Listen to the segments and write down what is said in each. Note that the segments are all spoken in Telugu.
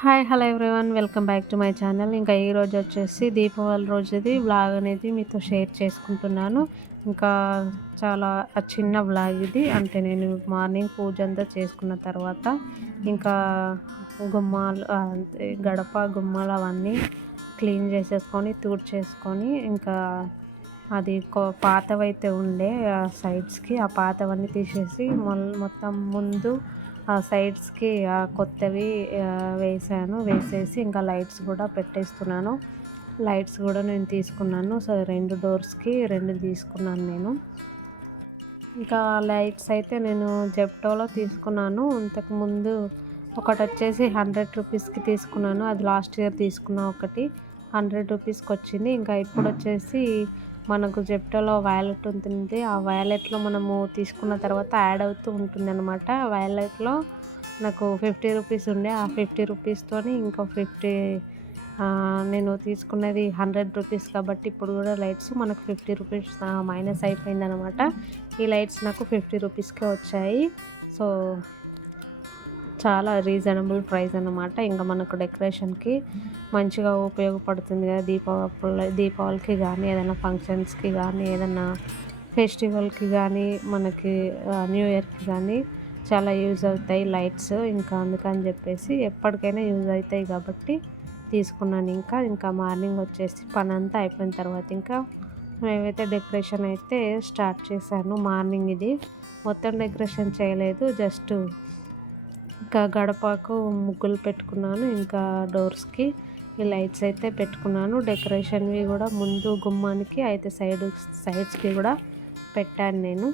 Hi hello everyone, welcome back to my channel. ఇంకా ఈరోజు వచ్చేసి దీపావళి రోజుది వ్లాగ్ అనేది మీతో షేర్ చేసుకుంటున్నాను. ఇంకా చాలా చిన్న వ్లాగ్ ఇది. అంటే నేను మార్నింగ్ పూజ అంతా చేసుకున్న తర్వాత ఇంకా గుమ్మాలు గడప గుమ్మాలు అవన్నీ క్లీన్ చేసేసుకొని తూడ్చేసుకొని ఇంకా అది పాతవైతే ఉండే సైడ్స్కి ఆ పాతవన్నీ తీసేసి మొత్తం ముందు ఆ సైడ్స్కి కొత్తవి వేసేసి ఇంకా లైట్స్ కూడా పెట్టేస్తున్నాను. లైట్స్ కూడా నేను తీసుకున్నాను. సో 2 డోర్స్కి 2 తీసుకున్నాను నేను. ఇంకా లైట్స్ అయితే నేను జెప్టోలో తీసుకున్నాను. ఇంతకుముందు ఒకటి వచ్చేసి 100 రూపీస్కి తీసుకున్నాను. అది లాస్ట్ ఇయర్ తీసుకున్న ఒకటి 100 రూపీస్కి వచ్చింది. ఇంకా ఇప్పుడు వచ్చేసి మనకు జెప్టోలో వ్యాలెట్ ఉంటుంది. ఆ వ్యాలెట్లో మనము తీసుకున్న తర్వాత యాడ్ అవుతూ ఉంటుంది అనమాట. వ్యాలెట్లో నాకు 50 రూపీస్ ఉండే. ఆ 50 రూపీస్తోని ఇంకో 50 నేను తీసుకున్నది 100 రూపీస్ కాబట్టి ఇప్పుడు కూడా లైట్స్ మనకు 50 రూపీస్ మైనస్ అయిపోయిందనమాట. ఈ లైట్స్ నాకు 50 రూపీస్కే వచ్చాయి. సో చాలా రీజనబుల్ ప్రైస్ అన్నమాట. ఇంకా మనకు డెకరేషన్కి మంచిగా ఉపయోగపడుతుంది కదా. దీపావళికి కానీ ఏదైనా ఫంక్షన్స్కి కానీ ఏదైనా ఫెస్టివల్కి కానీ మనకి న్యూ ఇయర్కి కానీ చాలా యూజ్ అవుతాయి లైట్స్. ఇంకా అందుకని చెప్పేసి ఎప్పటికైనా యూజ్ అవుతాయి కాబట్టి తీసుకున్నాను. ఇంకా మార్నింగ్ వచ్చేసి పని అంతా అయిపోయిన తర్వాత ఇంకా మేమైతే డెకరేషన్ అయితే స్టార్ట్ చేశాను. మార్నింగ్ ఇది మొత్తం డెకరేషన్ చేయలేదు, జస్ట్ ఇంకా గడపకు ముగ్గులు పెట్టుకున్నాను. ఇంకా డోర్స్కి ఈ లైట్స్ అయితే పెట్టుకున్నాను. డెకరేషన్వి కూడా ముందు గుమ్మానికి అయితే సైడ్స్కి కూడా పెట్టాను నేను.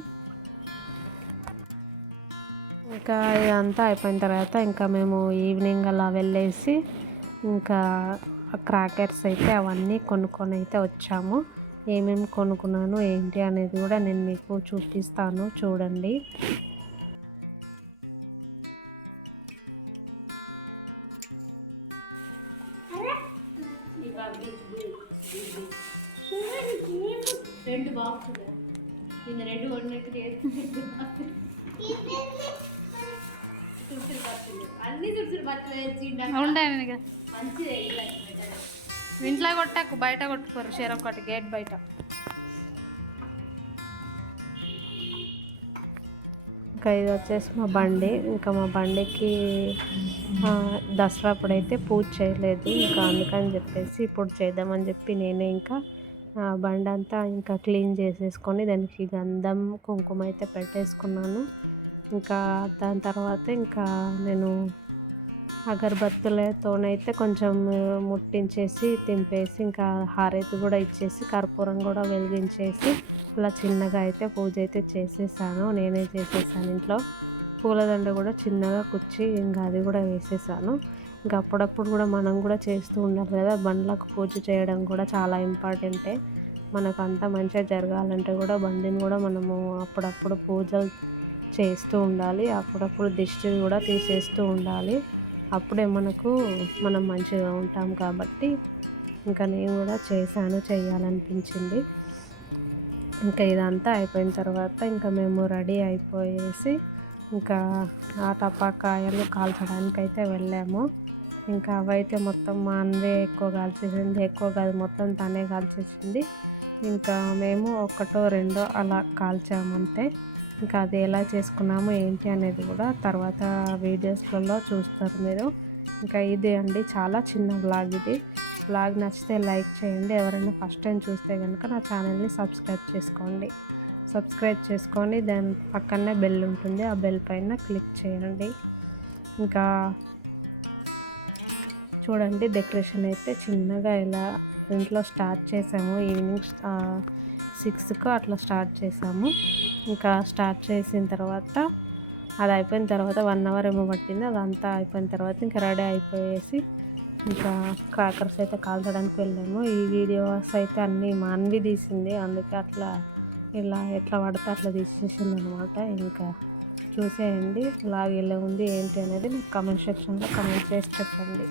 ఇంకా ఇదంతా అయిపోయిన తర్వాత ఇంకా మేము ఈవినింగ్ అలా వెళ్ళేసి ఇంకా క్రాకర్స్ అయితే అవన్నీ కొనుక్కొని అయితే వచ్చాము. ఏమేమి కొనుక్కున్నాను ఏంటి అనేది కూడా నేను మీకు చూపిస్తాను, చూడండి. రెండు బాక్సులు ఇది 2 వండినట్టు అన్ని తుడుచుడు బట్టలు మంచిదే. ఇంట్లో కొట్టకు, బయట కొట్టుకోరు. చెరొకటి గేట్ బయట. ఇంకా ఇది వచ్చేసి మా బండి. ఇంకా మా బండికి దసరా అప్పుడైతే పూజ చేయలేదు. ఇంకా అందుకని చెప్పేసి ఇప్పుడు చేద్దామని చెప్పి నేనే ఇంకా బండి అంతా ఇంకా క్లీన్ చేసేసుకొని దానికి గంధం కుంకుమ అయితే పెట్టేసుకున్నాను. ఇంకా దాని తర్వాత ఇంకా నేను అగరబత్తులతోనైతే కొంచెం ముట్టించేసి తింపేసి ఇంకా హారతి కూడా ఇచ్చేసి కర్పూరం కూడా వెలిగించేసి అలా చిన్నగా అయితే పూజ అయితే చేసేసాను. నేనే చేసేసాను. ఇంట్లో పూలదండ కూడా చిన్నగా కుచ్చి ఇంకా అది కూడా వేసేసాను. ఇంకా అప్పుడప్పుడు కూడా మనం కూడా చేస్తూ ఉండాలి కదా. బండ్లకు పూజ చేయడం కూడా చాలా ఇంపార్టెంటే. మనకు అంతా మంచిగా జరగాలంటే కూడా బండిని కూడా మనము అప్పుడప్పుడు పూజలు చేస్తూ ఉండాలి. అప్పుడప్పుడు దిష్టి కూడా తీసేస్తూ ఉండాలి. అప్పుడే మనం మంచిగా ఉంటాం కాబట్టి ఇంకా నేను కూడా చేయాలనిపించింది. ఇంకా ఇదంతా అయిపోయిన తర్వాత ఇంకా మేము రెడీ అయిపోయేసి ఇంకా ఆ టపాకాయలు కాల్చడానికి అయితే వెళ్ళాము. ఇంకా అవైతే మొత్తం మా అన్నయ్య ఎక్కువ కాల్చేసింది. ఎక్కువ కాదు, మొత్తం తనే కాల్చేసింది. ఇంకా మేము 1, 2 అలా కాల్చామంతే. ఇంకా అది ఎలా చేసుకున్నాము ఏంటి అనేది కూడా తర్వాత వీడియోస్లలో చూస్తారు మీరు. ఇంకా ఇదే అండి, చాలా చిన్న వ్లాగ్ ఇది. వ్లాగ్ నచ్చితే లైక్ చేయండి. ఎవరైనా ఫస్ట్ టైం చూస్తే కనుక నా ఛానల్ని సబ్స్క్రైబ్ చేసుకొని దాని పక్కనే బెల్ ఉంటుంది. ఆ బెల్ పైన క్లిక్ చేయండి. ఇంకా చూడండి, డెకరేషన్ అయితే చిన్నగా ఇలా ఇంట్లో స్టార్ట్ చేసాము. ఈవినింగ్ 6కు అట్లా స్టార్ట్ చేసాము. ఇంకా స్టార్ట్ చేసిన తర్వాత అది అయిపోయిన తర్వాత 1 అవర్ ఏమో పట్టింది. అదంతా అయిపోయిన తర్వాత ఇంకా రెడీ అయిపోయేసి ఇంకా క్రాకర్స్ అయితే కాల్చడానికి వెళ్ళాము. ఈ వీడియోస్ అయితే అన్నీ మా అన్వి తీసింది. అందుకే అట్లా ఇలా ఎట్లా పడితే అట్లా తీసేసింది అనమాట. ఇంకా చూసేయండి వ్లాగ్ ఎలా ఉంది ఏంటి అనేది నాకు కామెంట్ సెక్షన్లో కామెంట్ చేసి చెప్పండి.